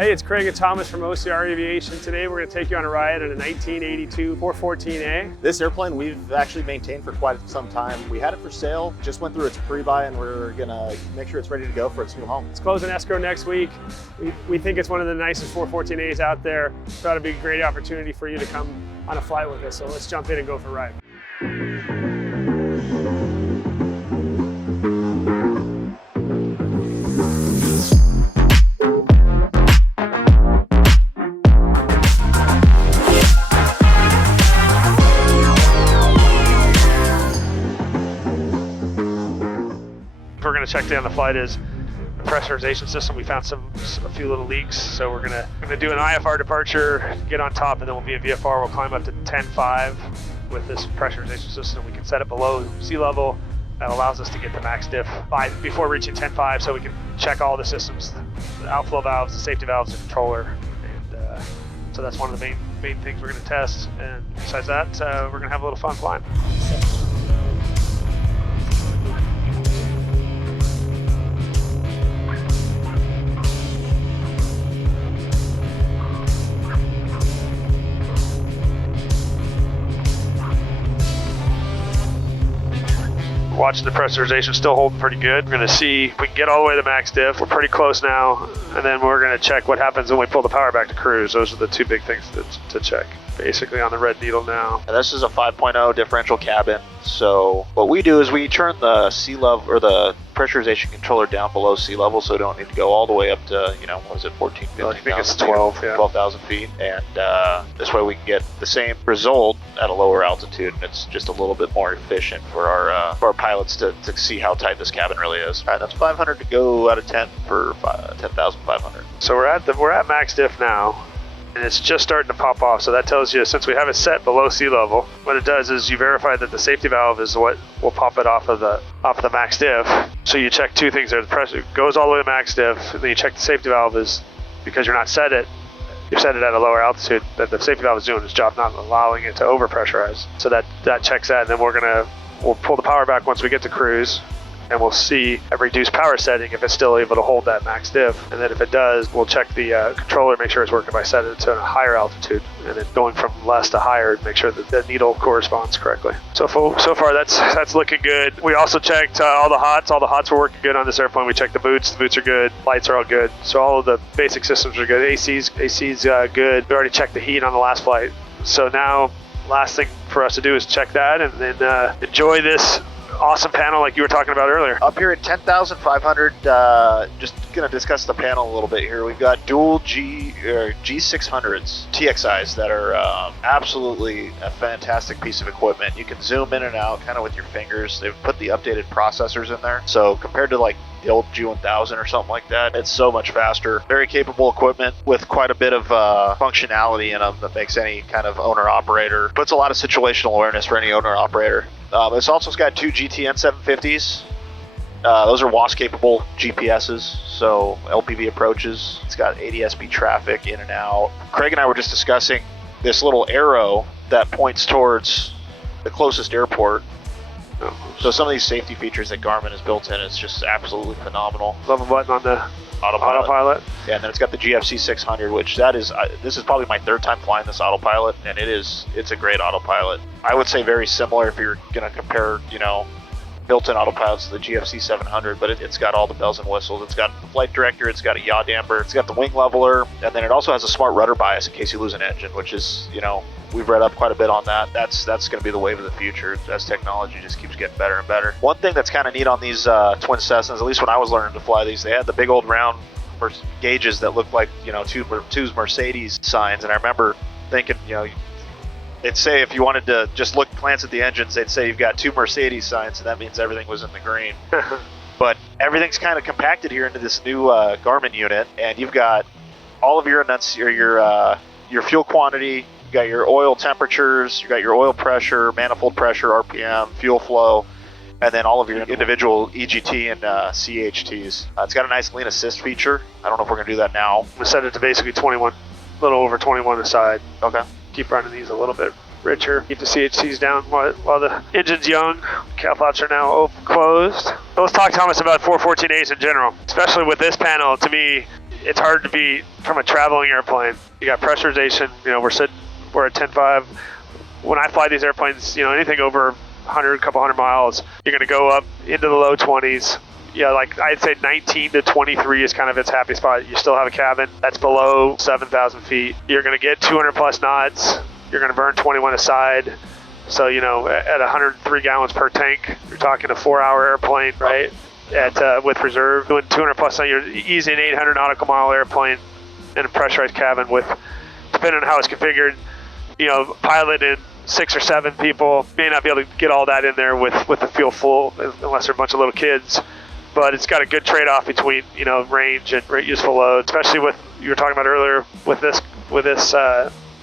Hey, it's Craig and Thomas from OCR Aviation. Today we're going to take you on a ride on a 1982 414A. This airplane we've actually maintained for quite some time. We had it for sale, just went through its pre-buy, and we're going to make sure it's ready to go for its new home. It's closing escrow next week. We think it's one of the nicest 414As out there. Thought it'd be a great opportunity for you to come on a flight with us. So let's jump in and go for a ride. We're going to check on the flight is the pressurization system. We found a few little leaks, so we're going to do an IFR departure, get on top, and then we'll be a VFR. We'll climb up to 10.5 with this pressurization system. We can set it below sea level. That allows us to get the max diff before reaching 10.5, so we can check all the systems, the outflow valves, the safety valves, the controller. And so that's one of the main things we're going to test. And besides that, we're going to have a little fun flying. Watching the pressurization, still holding pretty good. We're going to see if we can get all the way to max diff. We're pretty close now, and then we're going to check what happens when we pull the power back to cruise. Those are the two big things to check. Basically on the red needle now. And this is a 5.0 differential cabin. So what we do is we turn the sea level or the pressurization controller down below sea level, so we don't need to go all the way up to, what is it, 14, 15,000? I think it's 12,000 feet. And this way we can get the same result at a lower altitude, and it's just a little bit more efficient for our pilots to see how tight this cabin really is. All right, that's 500 to go out of 10 for 10,500. So we're at max diff now. And it's just starting to pop off, so that tells you, since we have it set below sea level, what it does is you verify that the safety valve is what will pop it off of the max diff. So you check two things there: the pressure goes all the way to max diff, and then you check the safety valve is, because you're not set it at a lower altitude, that the safety valve is doing its job, not allowing it to overpressurize. So that checks that, and then we'll pull the power back once we get to cruise. And we'll see at reduced power setting if it's still able to hold that max diff. And then if it does, we'll check the controller, make sure it's working by setting it to a higher altitude. And then going from less to higher, make sure that the needle corresponds correctly. So far, that's looking good. We also checked all the hots. All the hots were working good on this airplane. We checked the boots. The boots are good. Lights are all good. So all of the basic systems are good. AC's good. We already checked the heat on the last flight. So now, last thing for us to do is check that and then enjoy this awesome panel like you were talking about earlier. Up here at 10,500, just going to discuss the panel a little bit here. We've got dual G600s TXIs that are absolutely a fantastic piece of equipment. You can zoom in and out kind of with your fingers. They've put the updated processors in there. So compared to like the old G1000 or something like that, it's so much faster. Very capable equipment with quite a bit of functionality in them that makes any kind of owner-operator, puts a lot of situational awareness for any owner-operator. It's also got two GTN 750s. Those are WAS-capable GPSs, so LPV approaches. It's got ADS-B traffic in and out. Craig and I were just discussing this little arrow that points towards the closest airport. So some of these safety features that Garmin has built in is just absolutely phenomenal. Love a button on the autopilot. Yeah, and then it's got the GFC 600, which this is probably my third time flying this autopilot, and it's a great autopilot. I would say very similar if you're going to compare, built-in autopilots to the GFC 700, but it's got all the bells and whistles. It's got the flight director, it's got a yaw damper, it's got the wing leveler, and then it also has a smart rudder bias in case you lose an engine, which is, we've read up quite a bit on that. That's going to be the wave of the future as technology just keeps getting better and better. One thing that's kind of neat on these twin Cessnas, at least when I was learning to fly these, they had the big old round gauges that looked like, two Mercedes signs, and I remember thinking, they'd say if you wanted to just glance at the engines, they'd say you've got two Mercedes signs, and that means everything was in the green. But everything's kind of compacted here into this new Garmin unit, and you've got all of your fuel quantity, you got your oil temperatures, you got your oil pressure, manifold pressure, RPM, fuel flow, and then all of your individual EGT and CHTs. It's got a nice lean assist feature. I don't know if we're going to do that now. We set it to basically 21, a little over 21 aside. Okay. Keep running these a little bit richer. Keep the CHTs down while the engine's young. Cal flaps are now closed. So let's talk, Thomas, about 414As in general. Especially with this panel, to me, it's hard to be from a traveling airplane. You got pressurization. We're at 10.5. When I fly these airplanes, anything over 100, couple hundred miles, you're going to go up into the low 20s. Yeah, like I'd say 19 to 23 is kind of its happy spot. You still have a cabin that's below 7,000 feet. You're going to get 200 plus knots. You're going to burn 21 a side. So, at 103 gallons per tank, you're talking a 4-hour airplane, right? With reserve, doing 200 plus, you're easy an 800 nautical mile airplane in a pressurized cabin with, depending on how it's configured, pilot in 6 or 7 people. May not be able to get all that in there with the fuel full unless they're a bunch of little kids. But it's got a good trade-off between, range and useful load, especially with, you were talking about earlier, with this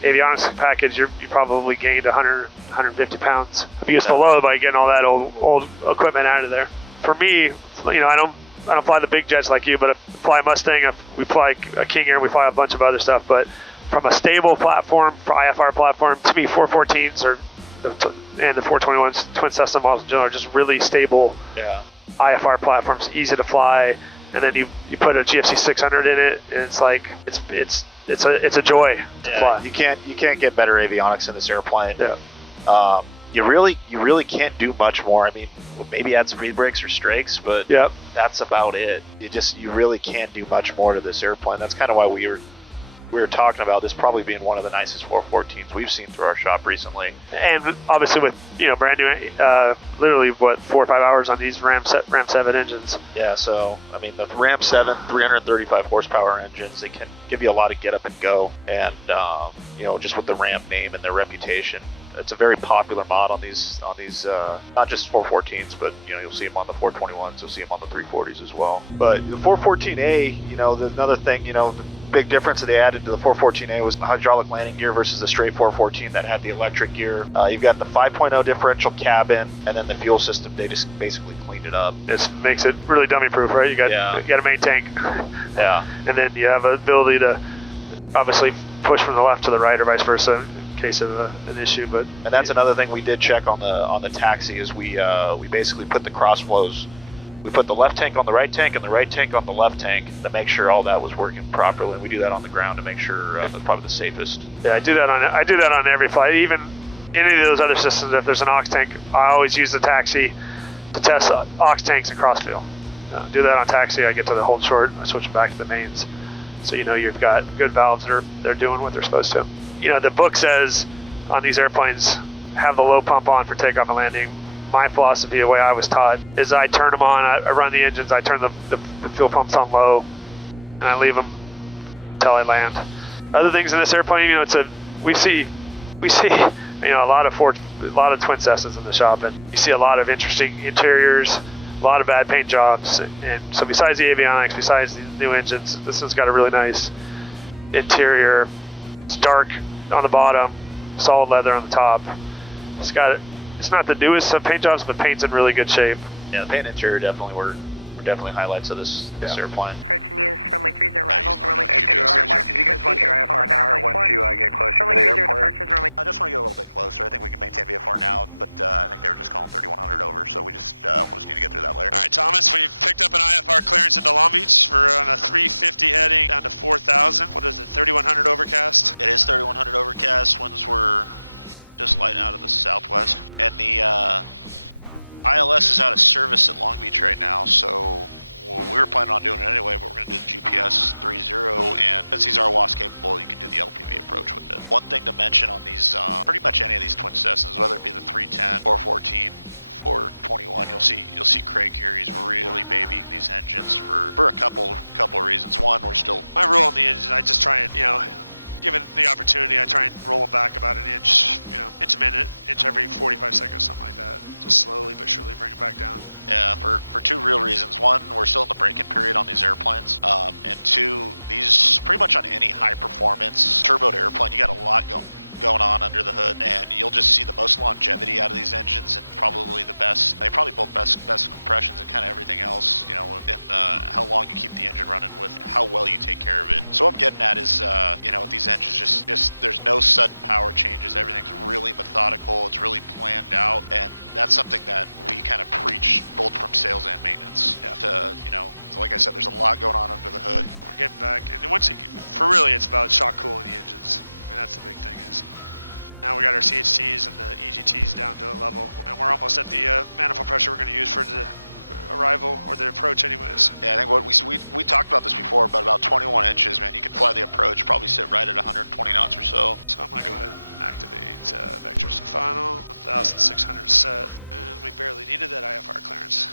avionics package, you probably gained 100, 150 pounds of useful load by getting all that old equipment out of there. For me, I don't fly the big jets like you, but I fly a Mustang, we fly a King Air, we fly a bunch of other stuff. But from a stable platform, for IFR platform, to me, 414s and the 421s, twin Cessna models in general, are just really stable. Yeah. IFR platforms, easy to fly, and then you put a GFC 600 in it, and it's like it's a joy to fly. You can't get better avionics in this airplane. Yeah. You really can't do much more. I mean, maybe add speed brakes or strakes, but yep. That's about it. You really can't do much more to this airplane. That's kind of why we were talking about this probably being one of the nicest 414s we've seen through our shop recently. And obviously with brand new, literally 4 or 5 hours on these Ram 7 engines. Yeah, so I mean the Ram 7 335 horsepower engines, they can give you a lot of get up and go, and just with the Ram name and their reputation, it's a very popular mod on these not just 414s, but you'll see them on the 421s, you'll see them on the 340s as well. But the 414A, another thing, the big difference that they added to the 414A was the hydraulic landing gear versus the straight 414 that had the electric gear. You've got the 5.0 differential cabin, and then the fuel system, they just basically cleaned it up. This makes it really dummy proof, right? You got a main tank. Yeah. And then you have an ability to obviously push from the left to the right or vice versa in case of an issue. And that's another thing we did check on the taxi is we basically put the cross flows. We put the left tank on the right tank and the right tank on the left tank to make sure all that was working properly. And we do that on the ground to make sure that's probably the safest. Yeah, I do that on every flight. Even any of those other systems, if there's an aux tank, I always use the taxi to test aux tanks and crossfield. Do that on taxi. I get to the hold short. I switch back to the mains. So you've got good valves that they're doing what they're supposed to. The book says on these airplanes, have the low pump on for takeoff and landing. My philosophy, the way I was taught, is I turn them on, I run the engines, I turn the fuel pumps on low, and I leave them until I land. Other things in this airplane, we see a lot of twin Cessnas in the shop, and you see a lot of interesting interiors, a lot of bad paint jobs, and so besides the avionics, besides the new engines, this one's got a really nice interior. It's dark on the bottom, solid leather on the top. It's not the newest of paint jobs, but paint's in really good shape. Yeah, the paint and interior definitely were definitely highlights of this airplane. Approach news, runway 30 arrivals, runway 30. Did you guys want your IFR now, or once you get closer to the airport? I just want to get a little bit closer. I think we can maintain VFR now, but I think they were just calling 3100 over, so we'll just need to get through that later. All right, Thomas, we picked up an IFR clearance into Long Beach. We're on a 350 heading down to 4,000. What is it, 3100 overcast? It is 3100 overcast. Winds were just light out of the southwest, and the ILS is out of service at Long Beach right now, so we were planning on doing it anyway, but we're going to do the GPS 30, and since these are WAS capable, you can do the LPV approach with it. One thing to mention on these, pretty much any of these twin Cessnas, whether it be the 310, 414, 421, you'll see Craig here. He's really babying these engines for a couple of reasons. One, my rule on the engine, I just try and given the opportunity, I try and roll them back about an inch, inch a minute, inch every 45 seconds, something like that. Just slowly but surely bring it back down. Yeah, for two real reasons. One, we're still in the break-in period on these airplanes. And two, these pretty much on any high-performance turboed airplane, you got a lot going. going on under the hood, and you'll just see the most longevity out of these engines, and probably the best, probably both best compressions and kind of everything else, you know, and how long you keep the engine running with how well you take care of it. So what I'm getting at is, you know, with these engines, just there's no sudden power changes. Everything's really methodical. It's really planned out, and that's something that we kind of preach both from sales and maintenance. Yeah. To, you know, like I said, there's a lot going on under the hood. We're getting back, and once you, for really, it's about shock cooling the engines. I mean, that's the big thing is. Now we got our CHTs and the EGTs down to a level, and we're almost at the manifold pressure we're going to use for the arrival or the approach anyways. Yeah, I think what we talked about this before, but about 21 inches, man, you could fly the approach, probably sit right at 120 knots or so. So I'm going to go ahead and activate vectors to final, 1,600 set, and we barely needed that IFR clearance.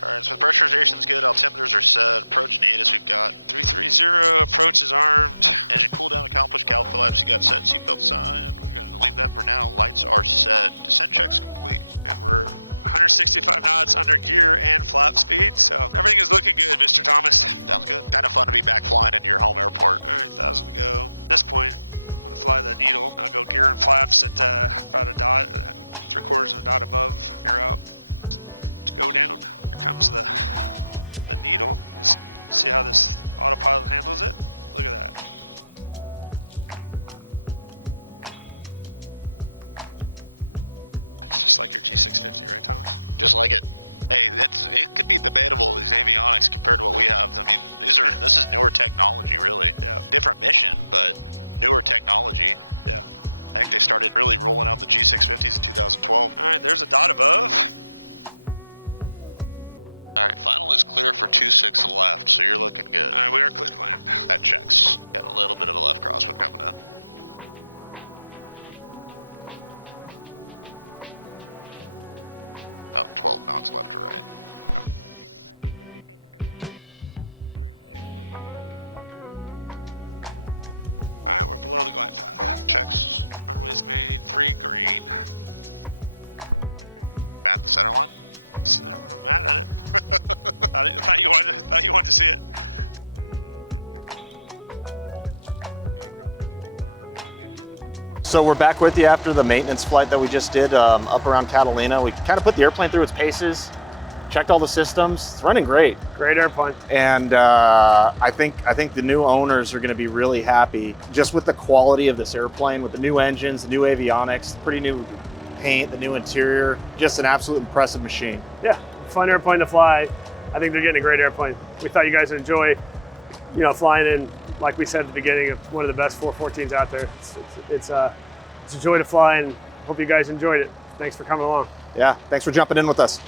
Alright, so the pressurization's good, altimeters are set, approach and ATIS we've got. 330, approach is armed. Engine cooldown accomplished, cowl flaps you got set, seatbelt signed. We're going to leave that for now. Lights are set, descent checks complete. And we're 165 knots under gear and flap speed, so everything is looking good, Mr. Thomas. Sounds good. Kind of fun to be back flying into your home airport. Alright, 1,000 to go. At this point, I'm going to fly the needle. I'll go gear and flaps at about a dot, 3/4 of a dot above. You're out. To go down. Here comes the needle. Let's see how this autopilot handles it. Look at that. It's just like your G650, right, Thomas? Just like it. Hey, it could be debatable, these avionics compared to what we have. I mean, this is newer technology, really. Yeah. Different mission, but newer technology. Yeah. I think they started really rolling out the G650s in 2012. All right, there's a dot above. All right, final is clear for 26 left, so you're looking good. All right, we are clear to land. That checks. Got a little bit of a left crosswind coming in. About 12 knots left to right. All right, we're below the glide path. Checks. Runway's made 3 green. At the center line. So I'm mad at it. thought you wanted to see it. So we're back with you after the maintenance flight that we just did up around Catalina. We kind of put the airplane through its paces, checked all the systems. It's running great. Great airplane. And I think the new owners are going to be really happy just with the quality of this airplane, with the new engines, the new avionics, the pretty new paint, the new interior. Just an absolute impressive machine. Yeah, fun airplane to fly. I think they're getting a great airplane. We thought you guys would enjoy, flying in. Like we said at the beginning, of one of the best 414s out there. It's a joy to fly, and hope you guys enjoyed it. Thanks for coming along. Yeah, thanks for jumping in with us.